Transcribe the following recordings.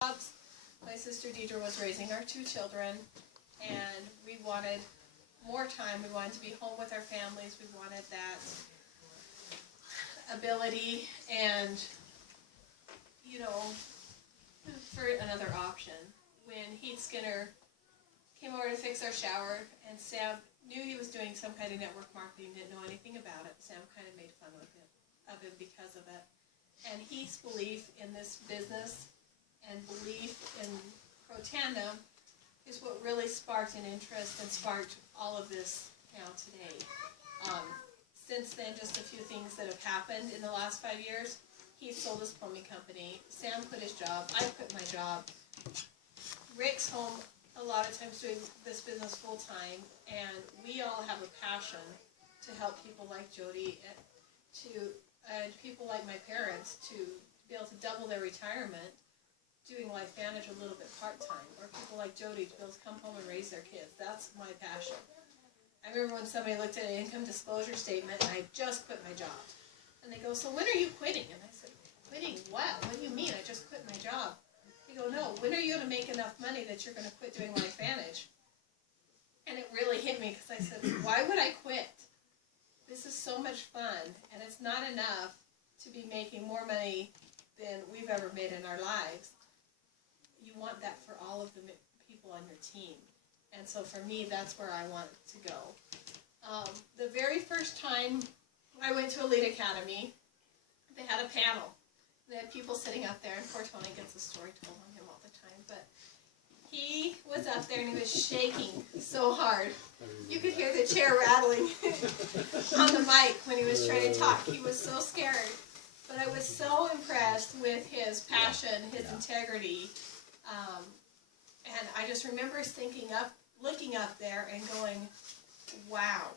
jobs. My sister Deidre was raising our 2 children, and we wanted more time. We wanted to be home with our families. We wanted that ability and, you know, for another option. When Heath Skinner came over to fix our shower, and Sam knew he was doing some kind of network marketing, didn't know anything about it. Sam kind of made fun of him because of it. And Heath's belief in this business and belief in Pro Tandem is what really sparked an interest and sparked all of this now today. Since then, just a few things that have happened in the last 5 years. He sold his plumbing company. Sam quit his job. I quit my job. Rick's home a lot of times doing this business full time, and we all have a passion to help people like Jody and people like my parents to be able to double their retirement doing LifeVantage a little bit part-time, or people like Jody to be able to come home and raise their kids. That's my passion. I remember when somebody looked at an income disclosure statement, and I just quit my job. And they go, so when are you quitting? And I said, quitting what? What do you mean? I just quit my job. They go, no, when are you going to make enough money that you're going to quit doing LifeVantage? And it really hit me, because I said, why would I quit? This is so much fun, and it's not enough to be making more money than we've ever made in our lives. You want that for all of the people on your team. And so for me, that's where I want to go. The very first time I went to Elite Academy, they had a panel. They had people sitting up there, and poor Tony gets the story told on him all the time, but he was up there and he was shaking so hard. You could hear the chair rattling on the mic when he was trying to talk. He was so scared. But I was so impressed with his passion, his integrity. And I just remember looking up there and going, wow.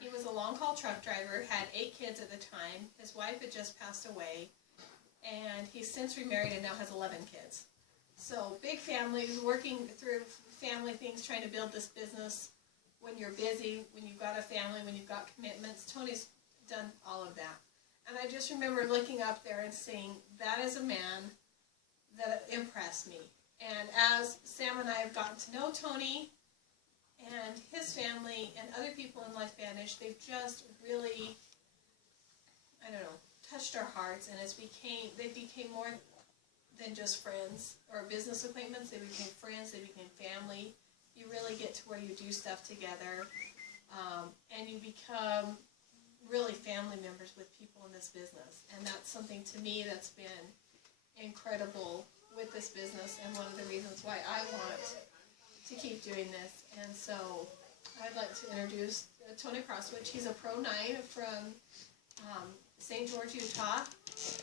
He was a long-haul truck driver, had 8 kids at the time. His wife had just passed away. And he's since remarried and now has 11 kids. So big family, working through family things, trying to build this business when you're busy, when you've got a family, when you've got commitments. Tony's done all of that. And I just remember looking up there and saying, that is a man that impressed me. And as Sam and I have gotten to know Tony and his family and other people in LifeVantage, they've just really, I don't know, touched our hearts, and they became more than just friends or business acquaintances. They became friends, they became family. You really get to where you do stuff together, and you become really family members with people in this business. And that's something to me that's been incredible with this business, and one of the reasons why I want to keep doing this. And so I'd like to introduce Tony Crosswich. He's a Pro 9 from St. George, Utah.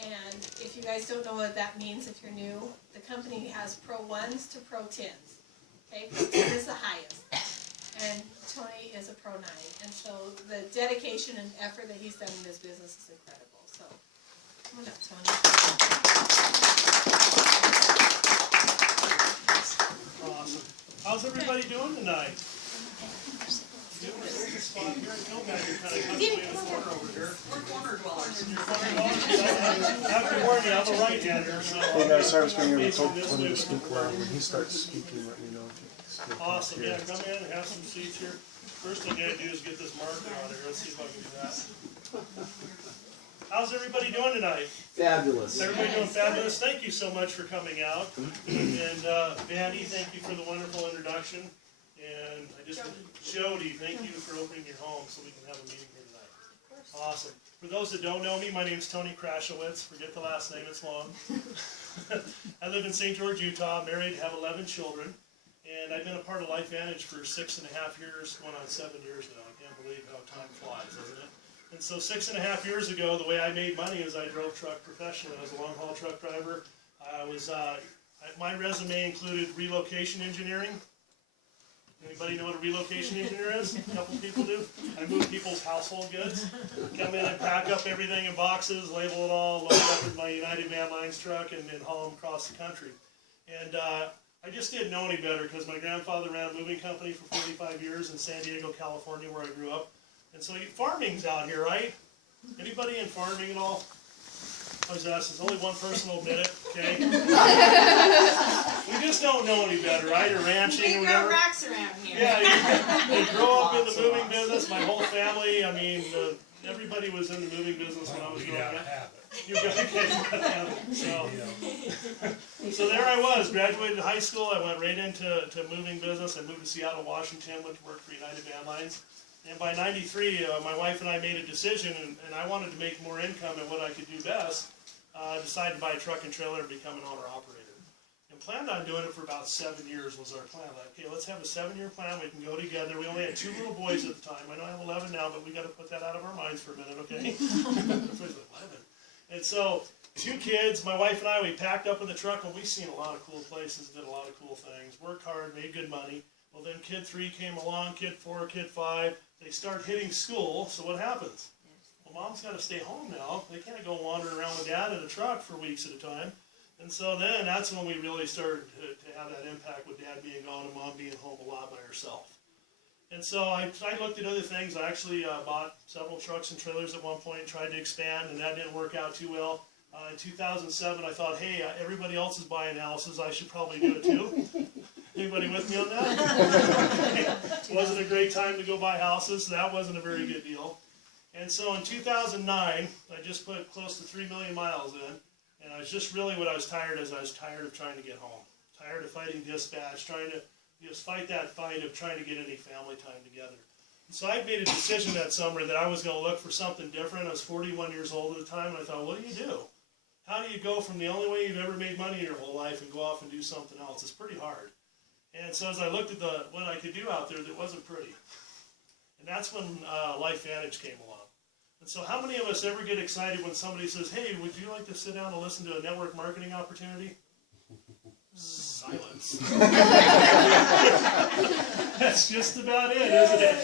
And if you guys don't know what that means, if you're new, the company has Pro 1s to Pro 10s. Okay, Pro 10 is the highest. And Tony is a Pro 9. And so the dedication and effort that he's done in this business is incredible. So come on up, Tony. Awesome. How's everybody doing tonight? Doing a great spot here. I feel bad you're kind of coming in the corner over here. We're corner dwellers. I have to warn you, I'm a right-hander. So hey guys, sorry I was going to talk to him to speak loud. When he starts speaking, let me know. Awesome. Yeah, come in and have some seats here. First thing I gotta do is get this marker out of here. Let's see if I can do that. How's everybody doing tonight? Fabulous. Everybody doing fabulous? Thank you so much for coming out. And Vandee, thank you for the wonderful introduction. And Jody, thank you for opening your home so we can have a meeting here tonight. Awesome. For those that don't know me, my name is Tony Krashowitz. Forget the last name, it's long. I live in St. George, Utah, married, have 11 children. And I've been a part of LifeVantage for 6.5 years, going on 7 years now. I can't believe how time flies, isn't it? And so 6.5 years ago, the way I made money is I drove truck professionally. I was a long-haul truck driver. My resume included relocation engineering. Anybody know what a relocation engineer is? A couple people do. I move people's household goods. Come in and pack up everything in boxes, label it all, load it up in my United Van Lines truck, and haul them across the country. And I just didn't know any better because my grandfather ran a moving company for 45 years in San Diego, California, where I grew up. And so farming's out here, right? Anybody in farming at all? I was asked, there's only one person will admit it. okay? We just don't know any better, right? Or ranching or We whatever. grow rocks around here. Yeah, you grow up in the moving business. My whole family, I mean, everybody was in the moving business when I was growing up. You gotta have it. So there I was, graduated high school. I went right into moving business. I moved to Seattle, Washington, went to work for United Van Lines. And by '93, my wife and I made a decision, and I wanted to make more income at what I could do best. Decided to buy a truck and trailer and become an owner-operator. And planned on doing it for about 7 years was our plan. Like, okay, let's have a 7-year plan. We can go together. We only had 2 little boys at the time. I know I have 11 now, but we got to put that out of our minds for a minute, okay? 11. And so, 2 kids, my wife and I, we packed up in the truck, and we seen a lot of cool places, did a lot of cool things, worked hard, made good money. Well, then kid 3 came along, kid 4, kid 5. They start hitting school, so what happens? Well, mom's got to stay home now. They can't go wandering around with dad in a truck for weeks at a time. And so then that's when we really started to have that impact with dad being gone and mom being home a lot by herself. And so I looked at other things. I actually bought several trucks and trailers at one point, tried to expand, and that didn't work out too well. In 2007, I thought, hey, everybody else is buying houses. I should probably do it too. Anybody with me on that? It wasn't a great time to go buy houses. So that wasn't a very good deal. And so in 2009, I just put close to 3 million miles in. And I was just really what I was tired of trying to get home. Tired of fighting dispatch, trying to just fight that fight of trying to get any family time together. And so I made a decision that summer that I was going to look for something different. I was 41 years old at the time, and I thought, what do you do? How do you go from the only way you've ever made money in your whole life and go off and do something else? It's pretty hard. And so as I looked at what I could do out there, that wasn't pretty. And that's when Life Vantage came along. And so how many of us ever get excited when somebody says, hey, would you like to sit down and listen to a network marketing opportunity? Silence. That's just about it, isn't it?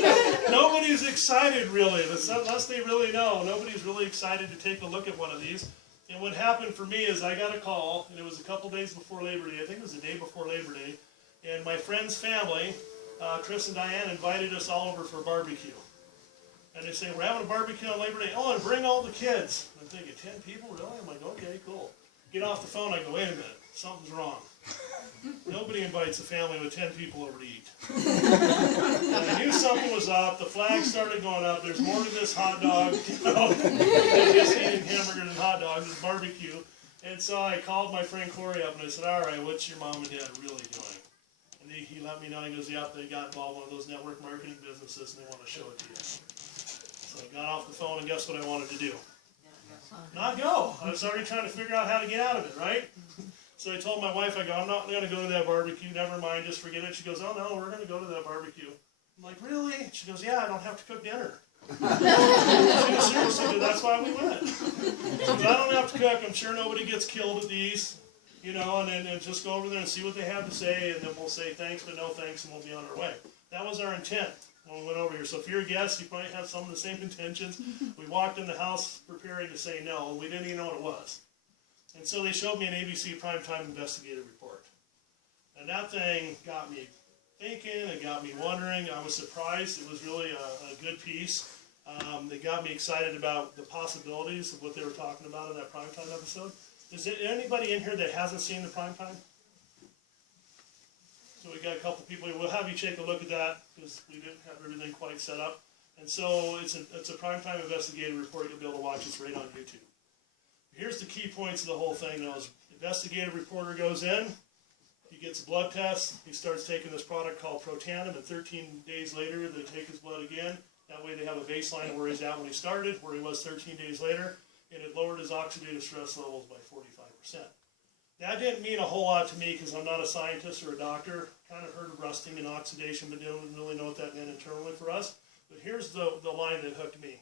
Yeah. Nobody's excited really, unless they really know. Nobody's really excited to take a look at one of these. And what happened for me is I got a call, and it was a couple days before Labor Day. I think it was the day before Labor Day. And my friend's family, Chris and Diane, invited us all over for a barbecue. And they say, we're having a barbecue on Labor Day. Oh, and bring all the kids. I'm thinking, 10 people? Really? I'm like, okay, cool. Get off the phone. I go, wait a minute. Something's wrong. Nobody invites a family with 10 people over to eat. And I knew something was up. The flag started going up. There's more to this hot dog, than just eating hamburgers and hot dogs. It's barbecue. And so I called my friend Corey up and I said, all right, what's your mom and dad really doing? And he let me know. He goes, yep, they got involved in one of those network marketing businesses and they want to show it to you. So I got off the phone and guess what I wanted to do? Not go. I was already trying to figure out how to get out of it, right? So I told my wife, I go, I'm not going to go to that barbecue, never mind, just forget it. She goes, oh no, we're going to go to that barbecue. I'm like, really? She goes, yeah, I don't have to cook dinner. Seriously, that's why we went. Because I don't have to cook, I'm sure nobody gets killed at these, you know, and just go over there and see what they have to say, and then we'll say thanks, but no thanks, and we'll be on our way. That was our intent when we went over here. So if you're a guest, you probably have some of the same intentions. We walked in the house preparing to say no, and we didn't even know what it was. And so they showed me an ABC Primetime Investigative Report. And that thing got me thinking, it got me wondering. I was surprised. It was really a good piece. It got me excited about the possibilities of what they were talking about in that Primetime episode. Is there anybody in here that hasn't seen the Primetime? So we got a couple people here. We'll have you take a look at that because we didn't have everything quite set up. And so it's a Primetime Investigative Report. You'll be able to watch this right on YouTube. Here's the key points of the whole thing. Now, investigative reporter goes in, he gets a blood test, he starts taking this product called Protandim, and 13 days later they take his blood again. That way they have a baseline of where he's at when he started, where he was 13 days later, and it lowered his oxidative stress levels by 45%. That didn't mean a whole lot to me because I'm not a scientist or a doctor. Kind of heard of rusting and oxidation, but didn't really know what that meant internally for us. But here's the line that hooked me.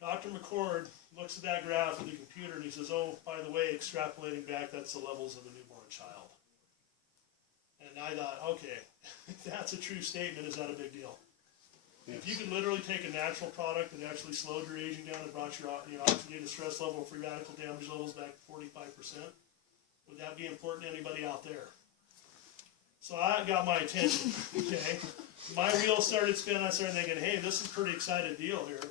Dr. McCord looks at that graph of the computer and he says, oh, by the way, extrapolating back, that's the levels of a newborn child. And I thought, okay, if that's a true statement, is that a big deal? Yes. If you could literally take a natural product that actually slowed your aging down and brought your oxidative stress level, free radical damage levels back to 45%, would that be important to anybody out there? So I got my attention, okay? My wheels started spinning. I started thinking, hey, this is a pretty exciting deal here.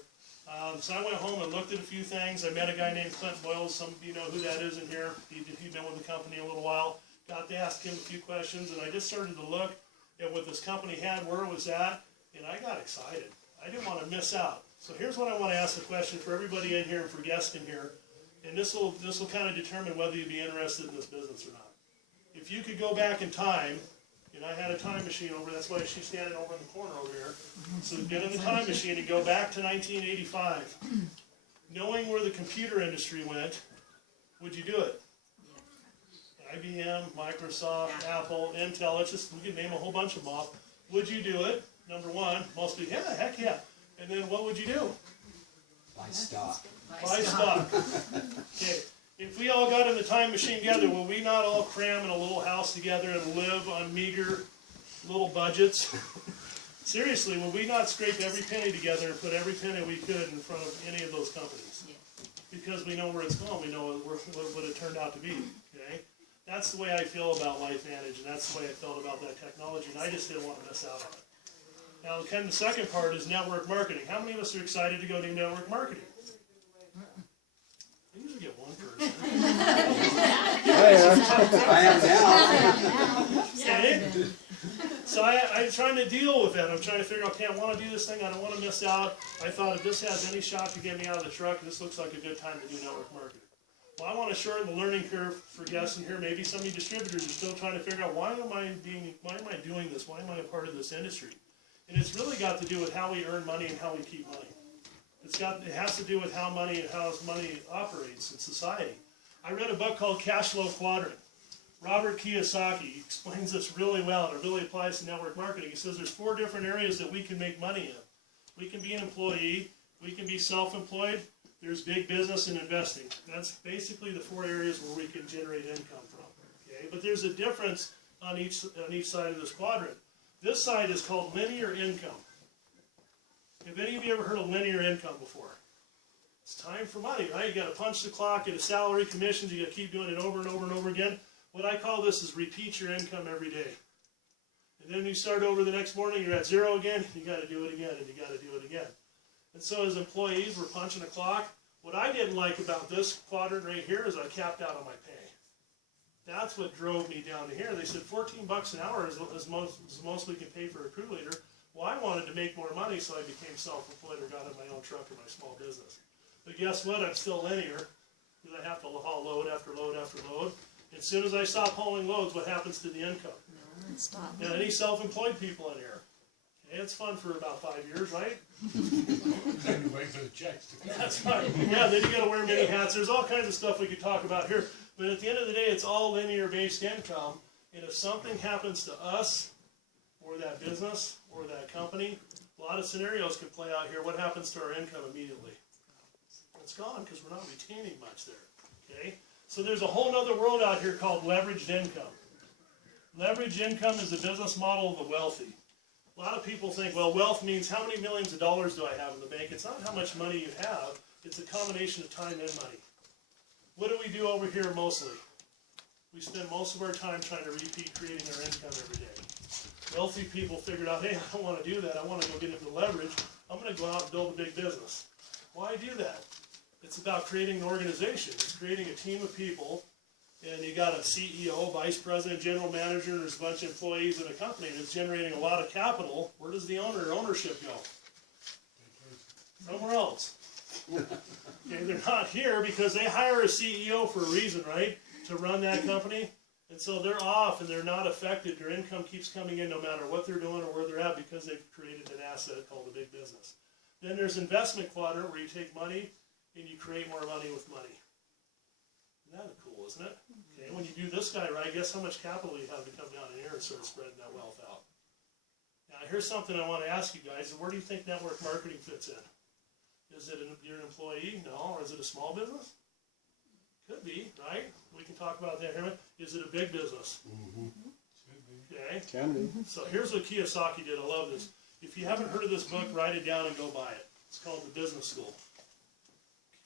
So I went home and looked at a few things. I met a guy named Clint Boyle. Some of you know who that is in here. He'd been with the company a little while. Got to ask him a few questions, and I just started to look at what this company had, where it was at, and I got excited. I didn't want to miss out. So here's what I want to ask the question for everybody in here and for guests in here, and this will kind of determine whether you'd be interested in this business or not. If you could go back in time, and I had a time machine over, that's why she's standing over in the corner over here. So get in the time machine and go back to 1985. Knowing where the computer industry went, would you do it? IBM, Microsoft, Apple, Intel, we could name a whole bunch of them off. Would you do it? Number one, most people, yeah, heck yeah. And then what would you do? Buy stock. Buy stock. Okay. If we all got in the time machine together, will we not all cram in a little house together and live on meager little budgets? Seriously, will we not scrape every penny together and put every penny we could in front of any of those companies? Because we know where it's going, we know what it turned out to be, okay? That's the way I feel about LifeVantage, and that's the way I felt about that technology, and I just didn't want to miss out on it. Now, kind of the second part is network marketing. How many of us are excited to go do network marketing? I usually get one person. I am now. Okay? So I'm trying to deal with that. I'm trying to figure out, okay, I want to do this thing. I don't want to miss out. I thought if this has any shot to get me out of the truck, this looks like a good time to do network marketing. Well, I want to shorten the learning curve for guests in here. Maybe some of you distributors are still trying to figure out, why am I doing this? Why am I a part of this industry? And it's really got to do with how we earn money and how we keep money. It has to do with how money operates in society. I read a book called Cash Flow Quadrant. Robert Kiyosaki explains this really well, and it really applies to network marketing. He says there's 4 different areas that we can make money in. We can be an employee, we can be self-employed, there's big business and investing. That's basically the 4 areas where we can generate income from. Okay? But there's a difference on each side of this quadrant. This side is called linear income. Have any of you ever heard of linear income before? It's time for money, right? You got to punch the clock, get a salary, commissions, you got to keep doing it over and over and over again. What I call this is repeat your income every day. And then you start over the next morning, you're at 0 again, you got to do it again, and you got to do it again. And so as employees, we're punching the clock. What I didn't like about this quadrant right here is I capped out on my pay. That's what drove me down to here. They said 14 bucks an hour is the most we can pay for a crew leader. Well, I wanted to make more money, so I became self-employed or got in my own truck or my small business. But guess what? I'm still linear, because I have to haul load after load after load. As soon as I stop hauling loads, what happens to the income? Stop. Now, any self-employed people in here? Okay, it's fun for about 5 years, right? Then you wait for the checks to come. That's right. Yeah, then you got to wear many hats. There's all kinds of stuff we could talk about here. But at the end of the day, it's all linear-based income. And if something happens to us, or that business, or that company, a lot of scenarios could play out here. What happens to our income immediately? It's gone because we're not retaining much there. Okay? So there's a whole other world out here called leveraged income. Leveraged income is the business model of the wealthy. A lot of people think, well, wealth means how many millions of dollars do I have in the bank? It's not how much money you have. It's a combination of time and money. What do we do over here mostly? We spend most of our time trying to repeat creating our income every day. Wealthy people figured out, hey, I don't want to do that. I want to go get into leverage. I'm going to go out and build a big business. Why do that? It's about creating an organization. It's creating a team of people, and you got a CEO, vice president, general manager, and there's a bunch of employees in a company that's generating a lot of capital. Where does the ownership go? Somewhere else. Okay, they're not here because they hire a CEO for a reason, right? To run that company. And so they're off and they're not affected. Their income keeps coming in no matter what they're doing or where they're at because they've created an asset called a big business. Then there's investment quadrant where you take money and you create more money with money. Isn't that cool, isn't it? Okay, when you do this guy right, guess how much capital you have to come down in here and start spreading that wealth out. Now here's something I want to ask you guys. Where do you think network marketing fits in? Is it you're an employee? No. Or is it a small business? Could be, right? We can talk about that here. Is it a big business? Mm-hmm. Okay. Can be. So here's what Kiyosaki did. I love this. If you haven't heard of this book, write it down and go buy it. It's called The Business School.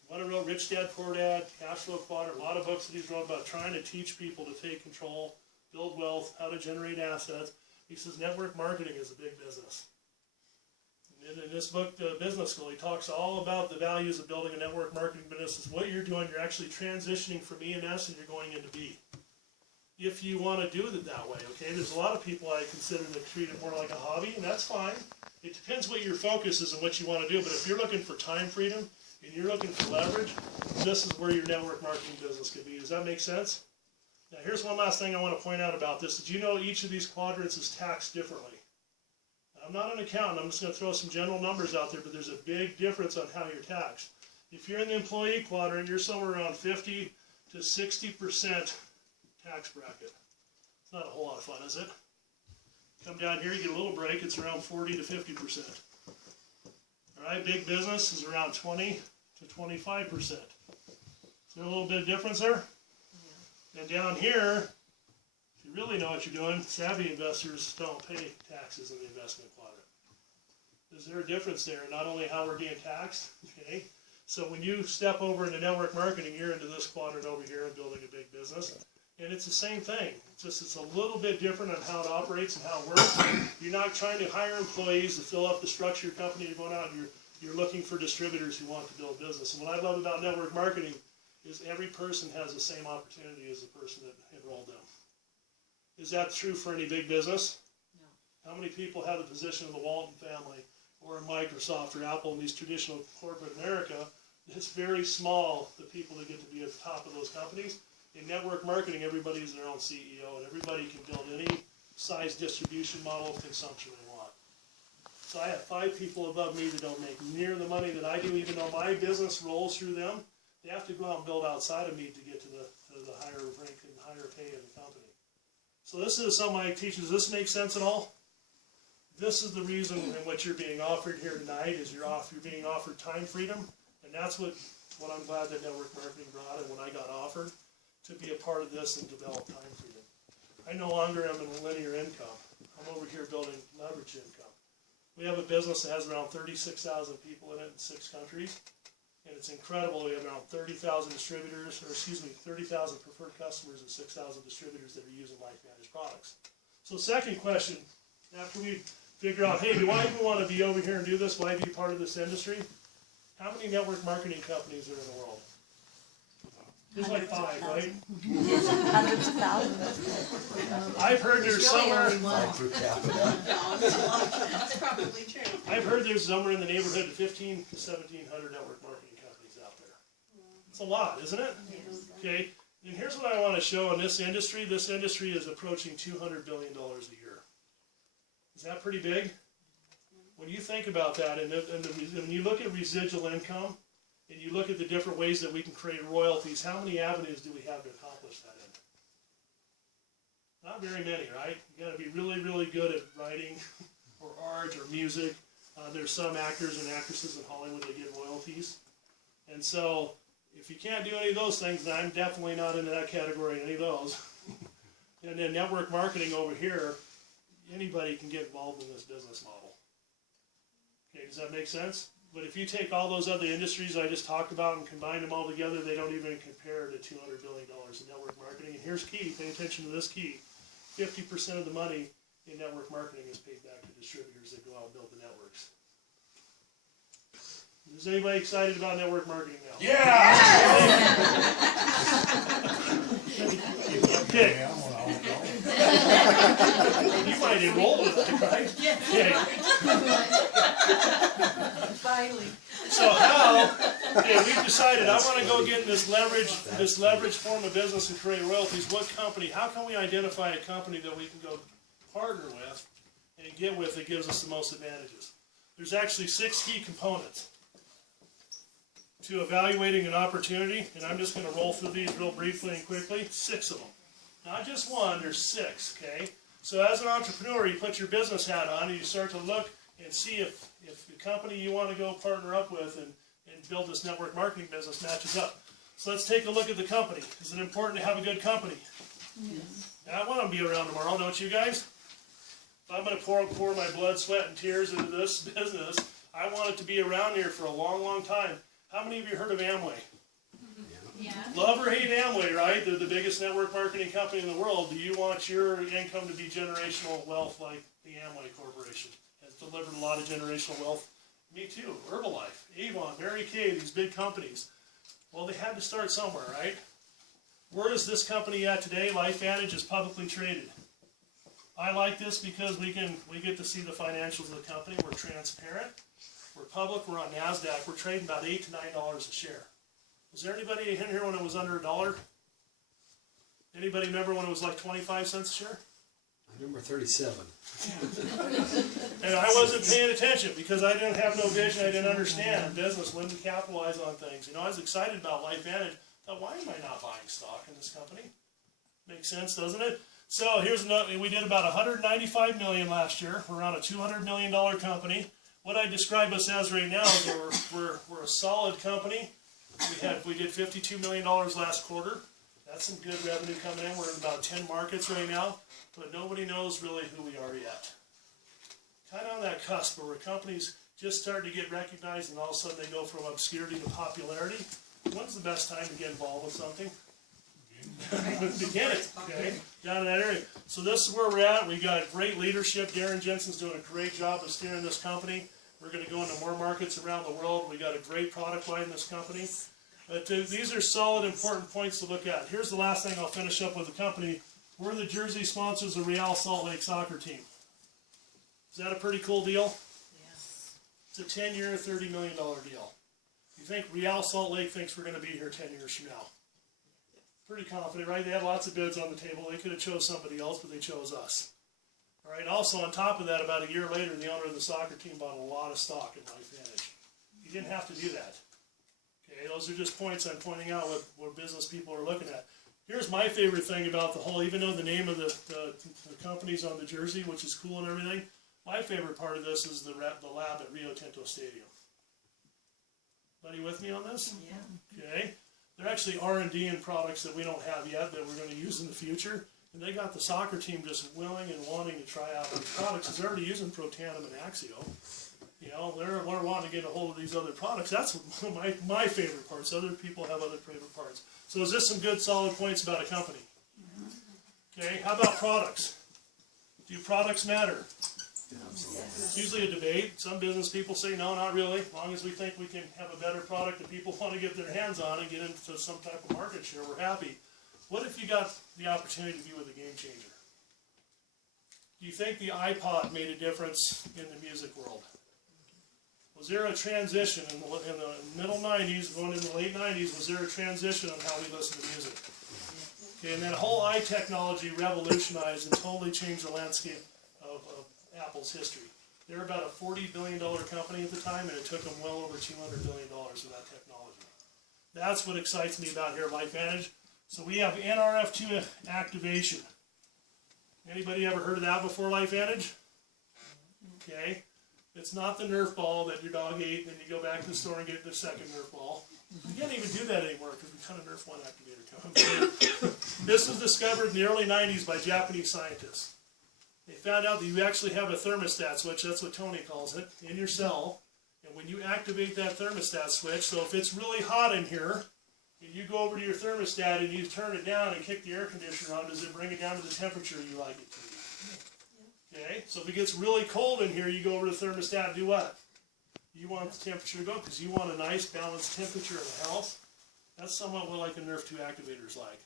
What I wrote, Rich Dad, Poor Dad, Cash Flow Quadrant, a lot of books that he's wrote about trying to teach people to take control, build wealth, how to generate assets. He says network marketing is a big business. In this book, The Business School, he talks all about the values of building a network marketing business. What you're doing, you're actually transitioning from E&S and you're going into B. If you want to do it that way, okay? There's a lot of people I consider that treat it more like a hobby, and that's fine. It depends what your focus is and what you want to do, but if you're looking for time freedom and you're looking for leverage, this is where your network marketing business could be. Does that make sense? Now, here's one last thing I want to point out about this. Did you know each of these quadrants is taxed differently? I'm not an accountant. I'm just going to throw some general numbers out there, but there's a big difference on how you're taxed. If you're in the employee quadrant, you're somewhere around 50 to 60% tax bracket. It's not a whole lot of fun, is it? Come down here, you get a little break. It's around 40 to 50%. All right, big business is around 20 to 25%. Is there a little bit of difference there? And down here, if you really know what you're doing, savvy investors don't pay taxes in the investment quadrant. Is there a difference there? Not only how we're being taxed, okay? So when you step over into network marketing, you're into this quadrant over here and building a big business. And it's the same thing. It's just it's a little bit different on how it operates and how it works. You're not trying to hire employees to fill up the structure of your company. You're going out and you're looking for distributors who want to build business. And what I love about network marketing is every person has the same opportunity as the person that enrolled them. Is that true for any big business? No. How many people have the position of the Walton family or a Microsoft or Apple in these traditional corporate America? It's very small, the people that get to be at the top of those companies. In network marketing, everybody's their own CEO, and everybody can build any size distribution model of consumption they want. So I have 5 people above me that don't make near the money that I do, even though my business rolls through them. They have to go out and build outside of me to get to the higher rank and higher pay in the company. So this is something I teach. Does this make sense at all? This is the reason in what you're being offered here tonight is you're being offered time freedom, and that's what I'm glad that network marketing brought and what I got offered to be a part of this and develop time freedom. I no longer am in linear income. I'm over here building leverage income. We have a business that has around 36,000 people in it in 6 countries. And it's incredible. We have around 30,000 distributors, 30,000 preferred customers and 6,000 distributors that are using LifeVantage products. So second question, after we figure out, hey, do I even want to be over here and do this? Will I be part of this industry? How many network marketing companies are in the world? There's like 5, right? Hundreds of thousands. I've heard there's somewhere. 5 per capita. That's probably true. I've heard there's somewhere in the neighborhood of 1,500 to 1,700 network marketing companies out there. It's a lot, isn't it? Yes. Okay. And here's what I want to show in this industry. This industry is approaching $200 billion a year. Is that pretty big? When you think about that, and when you look at residual income, and you look at the different ways that we can create royalties, how many avenues do we have to accomplish that in? Not very many, right? You got to be really, really good at writing or art or music. There's some actors and actresses in Hollywood that get royalties. And so, if you can't do any of those things, then I'm definitely not into that category, any of those. And then network marketing over here, anybody can get involved in this business model. Okay, does that make sense? But if you take all those other industries I just talked about and combine them all together, they don't even compare to $200 billion in network marketing. And here's key, pay attention to this key. 50% of the money in network marketing is paid back to distributors that go out and build the networks. Is anybody excited about network marketing now? Yeah! Okay. You might enroll with it, right? Okay. Finally. So how, okay, we've decided I want to go get in this leverage form of business and create royalties. What company, how can we identify a company that we can go partner with and get with that gives us the most advantages? There's actually 6 key components to evaluating an opportunity, and I'm just going to roll through these real briefly and quickly. 6 of them. Not just one, there's 6, okay? So as an entrepreneur, you put your business hat on and you start to look and see if the company you want to go partner up with and build this network marketing business matches up. So let's take a look at the company. Is it important to have a good company? Yes. I want to be around tomorrow, don't you guys? If I'm going to pour my blood, sweat, and tears into this business, I want it to be around here for a long, long time. How many of you heard of Amway? Yeah. Love or hate Amway, right? They're the biggest network marketing company in the world. Do you want your income to be generational wealth like the Amway Corporation? Has delivered a lot of generational wealth Me too. Herbalife, Avon, Mary Kay, these big companies. Well, they had to start somewhere, right? Where is this company at today? LifeVantage is publicly traded. I like this because we get to see the financials of the company. We're transparent. We're public. We're on NASDAQ. We're trading about $8 to $9 a share. Was there anybody in here when it was under $1? Anybody remember when it was like 25 cents a share? I remember 37. And I wasn't paying attention because I didn't have no vision. I didn't understand business, when to capitalize on things. You know, I was excited about LifeVantage. I thought, why am I not buying stock in this company? Makes sense, doesn't it? So here's another. We did about $195 million last year. We're on a $200 million company. What I describe us as right now is we're a solid company. We did $52 million last quarter. That's some good revenue coming in. We're in about 10 markets right now, but nobody knows really who we are yet. Kind of on that cusp where companies just start to get recognized and all of a sudden they go from obscurity to popularity. When's the best time to get involved with something? Begin it, okay? Down in that area. So this is where we're at. We got great leadership. Darren Jensen's doing a great job of steering this company. We're going to go into more markets around the world. We got a great product line in this company. But these are solid, important points to look at. Here's the last thing I'll finish up with the company. We're the jersey sponsors of Real Salt Lake soccer team. Is that a pretty cool deal? Yes. It's a 10-year, $30 million deal. You think Real Salt Lake thinks we're going to be here 10 years from now? Pretty confident, right? They had lots of bids on the table. They could have chose somebody else, but they chose us. All right. Also, on top of that, about a year later, the owner of the soccer team bought a lot of stock in LifeVantage. You didn't have to do that. Okay, those are just points I'm pointing out what business people are looking at. Here's my favorite thing about the whole, even though the name of the company's on the jersey, which is cool and everything, my favorite part of this is the lab at Rio Tinto Stadium. Anybody with me on this? Yeah. Okay. They're actually R&D in products that we don't have yet that we're going to use in the future. And they got the soccer team just willing and wanting to try out these products because they're already using Protanum and Axio. You know, they're wanting to get a hold of these other products. That's my favorite parts. Other people have other favorite parts. So is this some good solid points about a company? Okay, how about products? Do products matter? It's usually a debate. Some business people say, no, not really. As long as we think we can have a better product that people want to get their hands on and get into some type of market share, we're happy. What if you got the opportunity to be with a game changer? Do you think the iPod made a difference in the music world? Was there a transition in the middle 90s, going into the late 90s, was there a transition on how we listen to music? Okay, and that whole technology revolutionized and totally changed the landscape of Apple's history. They were about a $40 billion company at the time, and it took them well over $200 billion of that technology. That's what excites me about here at LifeVantage. So we have NRF2 activation. Anybody ever heard of that before, LifeVantage? Okay. It's not the Nerf ball that your dog ate, and then you go back to the store and get the second Nerf ball. You can't even do that anymore because we've got a Nerf 1 activator coming. This was discovered in the early 90s by Japanese scientists. They found out that you actually have a thermostat switch, that's what Tony calls it, in your cell. And when you activate that thermostat switch, so if it's really hot in here, and you go over to your thermostat and you turn it down and kick the air conditioner on, does it bring it down to the temperature you like it to be? Okay, so if it gets really cold in here, you go over to the thermostat and do what? You want the temperature to go because you want a nice balanced temperature in the house. That's somewhat what like a Nerf 2 activator is like.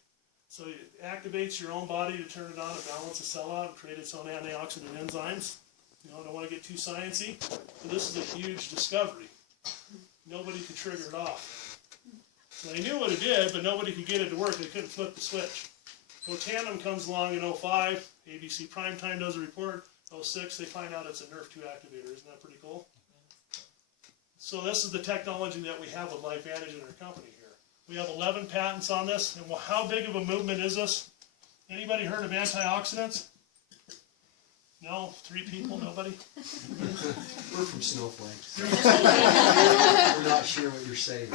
So it activates your own body to turn it on and balance the cell out and create its own antioxidant enzymes. You know, I don't want to get too sciencey, but this is a huge discovery. Nobody could trigger it off. So they knew what it did, but nobody could get it to work. They couldn't flip the switch. Protanum comes along in 05. ABC Primetime does a report. 06, they find out it's a Nerf 2 activator. Isn't that pretty cool? So this is the technology that we have with LifeVantage in our company here. We have 11 patents on this. And how big of a movement is this? Anybody heard of antioxidants? No? 3 people? Nobody? We're from Snowflake. Antioxidants, We're not sure what you're saying.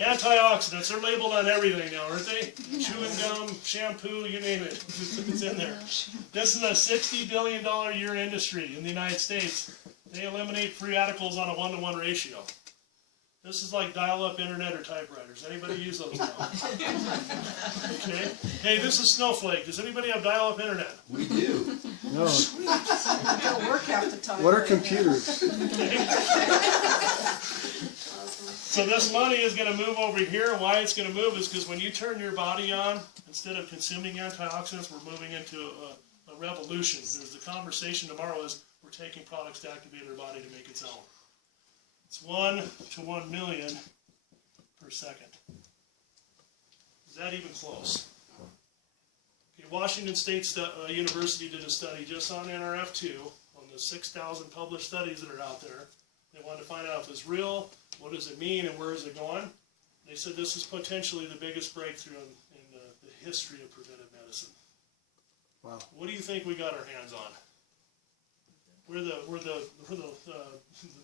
antioxidants, they're labeled on everything now, aren't they? Chewing gum, shampoo, you name it. It's in there. This is a $60 billion a year industry in the United States. They eliminate free radicals on a 1-to-1 ratio. This is like dial-up internet or typewriters. Anybody use those now? Okay. Hey, this is Snowflake. Does anybody have dial-up internet? We do. No. Don't work half the time. What are computers? So this money is going to move over here, and why it's going to move is because when you turn your body on, instead of consuming antioxidants, we're moving into a revolution. The conversation tomorrow is we're taking products to activate our body to make its own. It's 1 to 1 million per second. Is that even close? Okay, Washington State University did a study just on NRF2, on the 6,000 published studies that are out there. They wanted to find out if it's real, what does it mean, and where is it going. They said this is potentially the biggest breakthrough in the history of preventive medicine. Wow. What do you think we got our hands on? We're the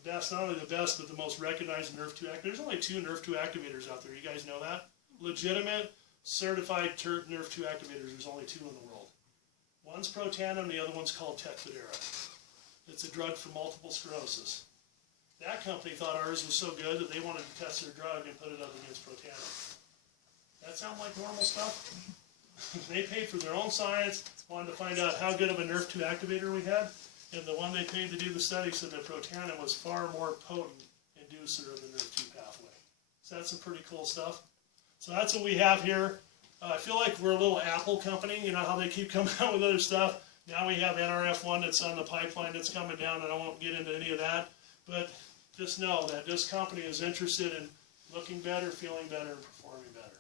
best, not only the best, but the most recognized NRF2 activators. There's only 2 NRF2 activators out there. You guys know that? Legitimate, certified NRF2 activators. There's only 2 in the world. One's Protandim, the other one's called Tecfidera. It's a drug for multiple sclerosis. That company thought ours was so good that they wanted to test their drug and put it up against Protandim. That sound like normal stuff? They paid for their own science, wanted to find out how good of a NRF2 activator we had, and the one they paid to do the study said that Protandim was far more potent inducer of the NRF2 pathway. So that's some pretty cool stuff. So that's what we have here. I feel like we're a little Apple company. You know how they keep coming out with other stuff? Now we have NRF1 that's on the pipeline that's coming down, and I won't get into any of that. But just know that this company is interested in looking better, feeling better, and performing better.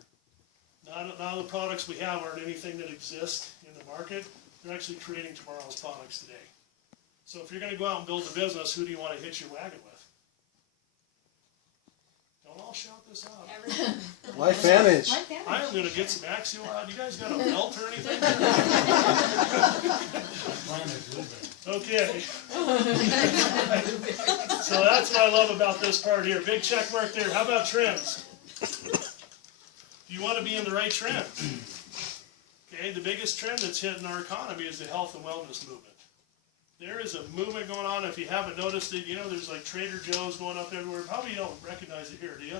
None of the products we have aren't anything that exists in the market. They're actually creating tomorrow's products today. So if you're going to go out and build a business, who do you want to hitch your wagon with? Don't all shout this out. LifeVantage. I am going to get some Axial out. You guys got a belt or anything? Okay. So that's what I love about this part here. Big check mark there. How about trends? You want to be in the right trend. Okay, the biggest trend that's hitting our economy is the health and wellness movement. There is a movement going on. If you haven't noticed it, you know, there's like Trader Joe's going up everywhere. Probably you don't recognize it here, do you?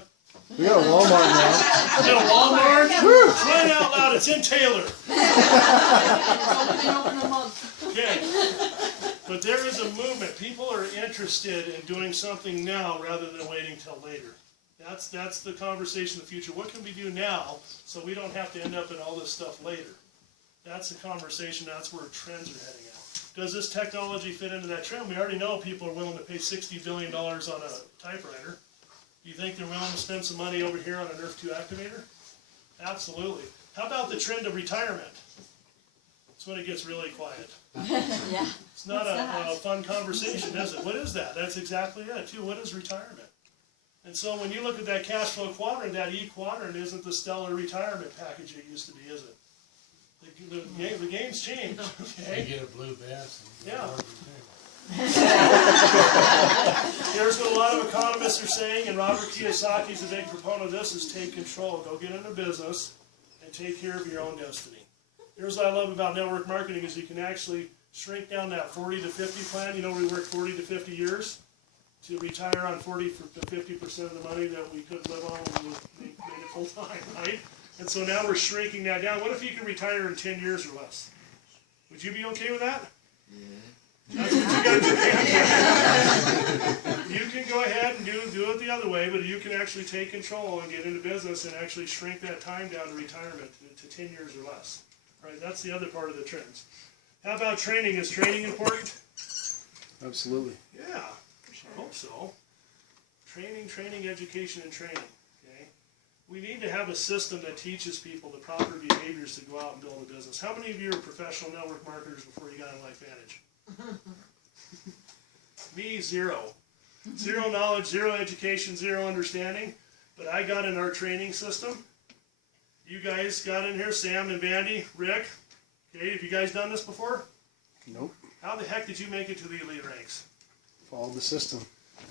We got a Walmart now. You got a Walmart? Woo! Crying out loud, it's in Taylor. Okay. But there is a movement. People are interested in doing something now rather than waiting till later. That's the conversation in the future. What can we do now so we don't have to end up in all this stuff later? That's the conversation. That's where trends are heading out. Does this technology fit into that trend? We already know people are willing to pay $60 billion on a typewriter. Do you think they're willing to spend some money over here on an NRF2 activator? Absolutely. How about the trend of retirement? That's when it gets really quiet. Yeah. It's not a fun conversation, is it? What is that? That's exactly it, too. What is retirement? And so when you look at that cash flow quadrant, that E quadrant isn't the stellar retirement package it used to be, is it? The game's changed. Okay? You get a blue vest. Yeah. Here's what a lot of economists are saying, and Robert Kiyosaki's a big proponent of this, is take control. Go get into business and take care of your own destiny. Here's what I love about network marketing is you can actually shrink down that 40 to 50 plan. You know, we work 40 to 50 years to retire on 40 to 50% of the money that we couldn't live on when we made it full time, right? And so now we're shrinking that down. What if you can retire in 10 years or less? Would you be okay with that? Yeah. That's what you got to do. You can go ahead and do it the other way, but you can actually take control and get into business and actually shrink that time down to retirement to 10 years or less. Right? That's the other part of the trends. How about training? Is training important? Absolutely. Yeah, I hope so. Training, education, and training. Okay, we need to have a system that teaches people the proper behaviors to go out and build a business. How many of you are professional network marketers before you got in LifeVantage? Me, zero. Zero knowledge, zero education, zero understanding. But I got in our training system. You guys got in here, Sam and Vandee, Rick. Okay, have you guys done this before? Nope. How the heck did you make it to the elite ranks? Follow the system.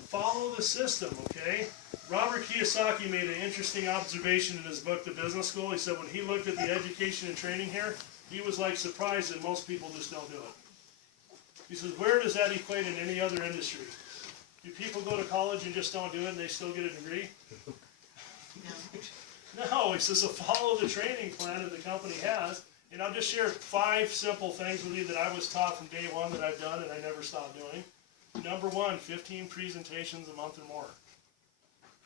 Follow the system, okay? Robert Kiyosaki made an interesting observation in his book, The Business School. He said when he looked at the education and training here, he was like surprised that most people just don't do it. He says, where does that equate in any other industry? Do people go to college and just don't do it and they still get a degree? No, he says, so follow the training plan that the company has And I'll just share 5 simple things with you that I was taught from day one that I've done and I never stopped doing. Number 1, 15 presentations a month or more.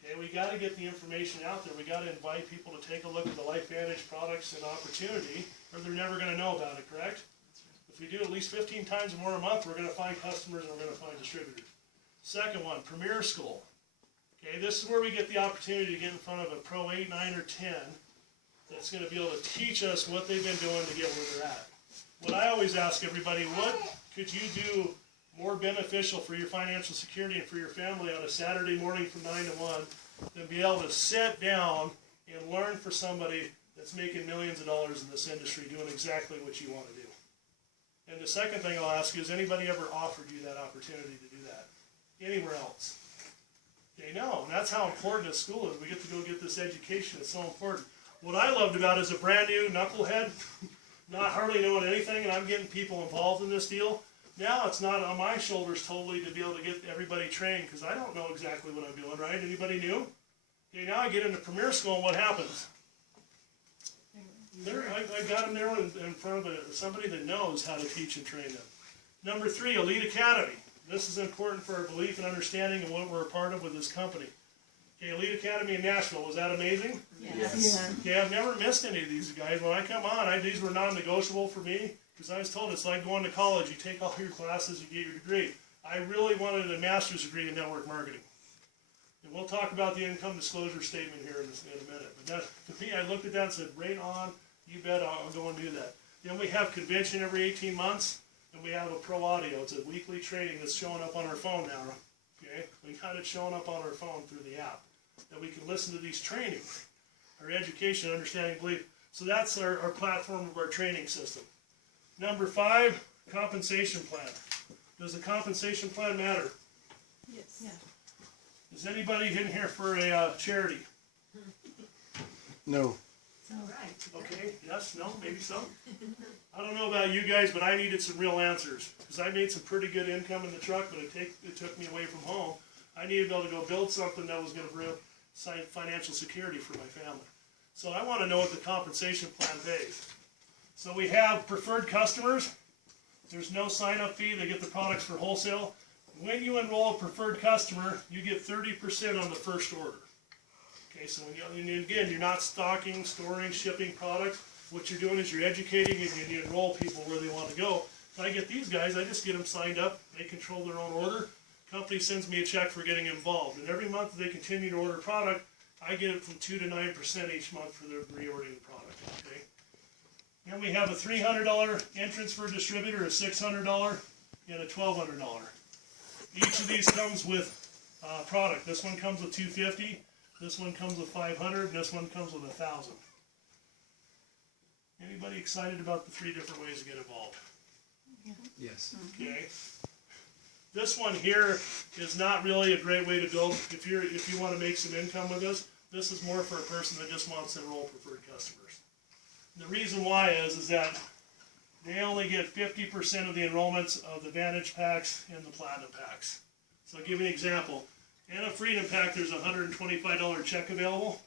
Okay, we got to get the information out there. We got to invite people to take a look at the LifeVantage products and opportunity, or they're never going to know about it, correct? If we do at least 15 times or more a month, we're going to find customers and we're going to find distributors. Second one, Premier School. Okay, this is where we get the opportunity to get in front of a Pro 8, 9, or 10 that's going to be able to teach us what they've been doing to get where they're at. What I always ask everybody, what could you do more beneficial for your financial security and for your family on a Saturday morning from 9 to 1 than be able to sit down and learn for somebody that's making millions of dollars in this industry doing exactly what you want to do. And the second thing I'll ask you, has anybody ever offered you that opportunity to do that anywhere else? Okay, no, and that's how important this school is. We get to go get this education. It's so important. What I loved about it as a brand new knucklehead, not hardly knowing anything, and I'm getting people involved in this deal. Now it's not on my shoulders totally to be able to get everybody trained, because I don't know exactly what I'm doing, right? Anybody new? Okay, now I get into Premier School, and what happens? I got them there in front of somebody that knows how to teach and train them. Number 3, Elite Academy. This is important for our belief and understanding of what we're a part of with this company. Okay, Elite Academy in Nashville, was that amazing? Yes. Okay, I've never missed any of these guys. When I come on, these were non-negotiable for me, because I was told it's like going to college. You take all your classes, you get your degree. I really wanted a master's degree in network marketing. And we'll talk about the income disclosure statement here in a minute. But that, to me, I looked at that and said, right on, you bet I'll go and do that. Then we have convention every 18 months, and we have a pro audio. It's a weekly training that's showing up on our phone now. Okay, we got it showing up on our phone through the app, that we can listen to these trainings, our education, understanding, belief. So that's our platform of our training system. Number 5, compensation plan. Does the compensation plan matter? Yes. Yeah. Is anybody in here for a charity? No. All right. Okay, yes, no, maybe so. I don't know about you guys, but I needed some real answers, because I made some pretty good income in the truck, but it took me away from home. I needed to be able to go build something that was going to bring financial security for my family. So I want to know what the compensation plan pays. So we have preferred customers. There's no sign-up fee. They get the products for wholesale. When you enroll a preferred customer, you get 30% on the first order. Okay, so when you, again, you're not stocking, storing, shipping products. What you're doing is you're educating and you enroll people where they want to go. If I get these guys, I just get them signed up. They control their own order. Company sends me a check for getting involved. And every month they continue to order product, I get it from 2 to 9% each month for their reordering the product. Okay. Then we have a $300 entrance for a distributor, a $600, and a $1,200. Each of these comes with product. This one comes with $250. This one comes with $500, and this one comes with $1,000. Anybody excited about the 3 different ways to get involved? Yes. Okay. This one here is not really a great way to build. If you want to make some income with this, this is more for a person that just wants to enroll preferred customers. The reason why is that they only get 50% of the enrollments of the Vantage packs and the Platinum packs. So I'll give you an example. In a Freedom pack, there's a $125 check available.